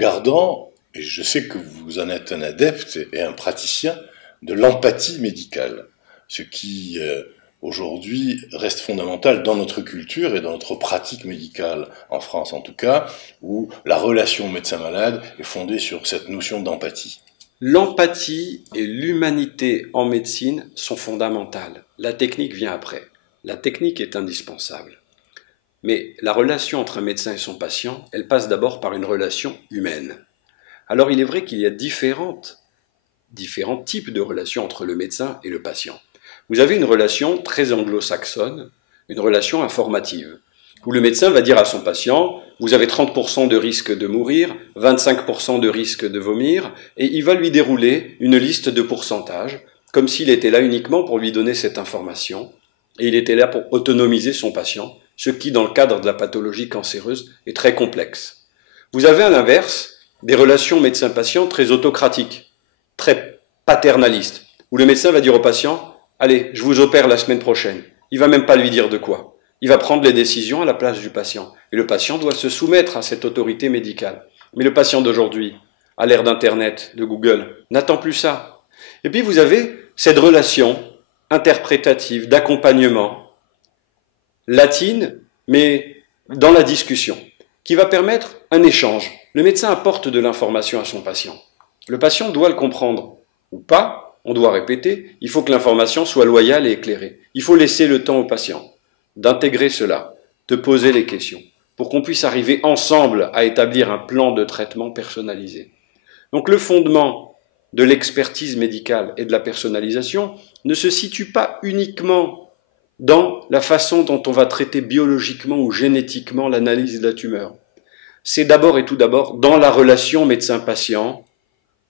gardant, et je sais que vous en êtes un adepte et un praticien, de l'empathie médicale, ce qui aujourd'hui reste fondamental dans notre culture et dans notre pratique médicale, en France en tout cas, où la relation médecin-malade est fondée sur cette notion d'empathie. L'empathie et l'humanité en médecine sont fondamentales. La technique vient après. La technique est indispensable. Mais la relation entre un médecin et son patient, elle passe d'abord par une relation humaine. Alors il est vrai qu'il y a différents types de relations entre le médecin et le patient. Vous avez une relation très anglo-saxonne, une relation informative, où le médecin va dire à son patient, vous avez 30% de risque de mourir, 25% de risque de vomir, et il va lui dérouler une liste de pourcentages, comme s'il était là uniquement pour lui donner cette information, et il était là pour autonomiser son patient, ce qui, dans le cadre de la pathologie cancéreuse, est très complexe. Vous avez à l'inverse des relations médecin-patient très autocratiques, très paternalistes, où le médecin va dire au patient, allez, je vous opère la semaine prochaine. Il ne va même pas lui dire de quoi. Il va prendre les décisions à la place du patient. Et le patient doit se soumettre à cette autorité médicale. Mais le patient d'aujourd'hui, à l'ère d'Internet, de Google, n'attend plus ça. Et puis vous avez cette relation interprétative, d'accompagnement, latine, mais dans la discussion, qui va permettre un échange. Le médecin apporte de l'information à son patient. Le patient doit le comprendre ou pas, on doit répéter, il faut que l'information soit loyale et éclairée. Il faut laisser le temps au patient d'intégrer cela, de poser les questions, pour qu'on puisse arriver ensemble à établir un plan de traitement personnalisé. Donc le fondement de l'expertise médicale et de la personnalisation ne se situe pas uniquement dans la façon dont on va traiter biologiquement ou génétiquement l'analyse de la tumeur. C'est d'abord et tout d'abord dans la relation médecin-patient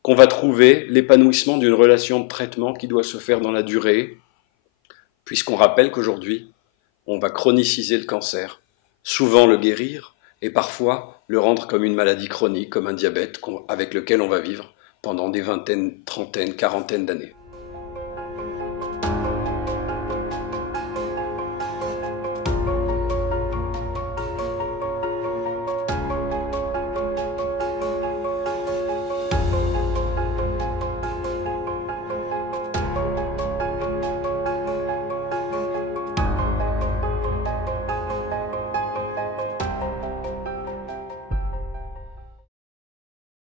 qu'on va trouver l'épanouissement d'une relation de traitement qui doit se faire dans la durée, puisqu'on rappelle qu'aujourd'hui, on va chroniciser le cancer, souvent le guérir, et parfois le rendre comme une maladie chronique, comme un diabète avec lequel on va vivre pendant des vingtaines, trentaines, quarantaines d'années.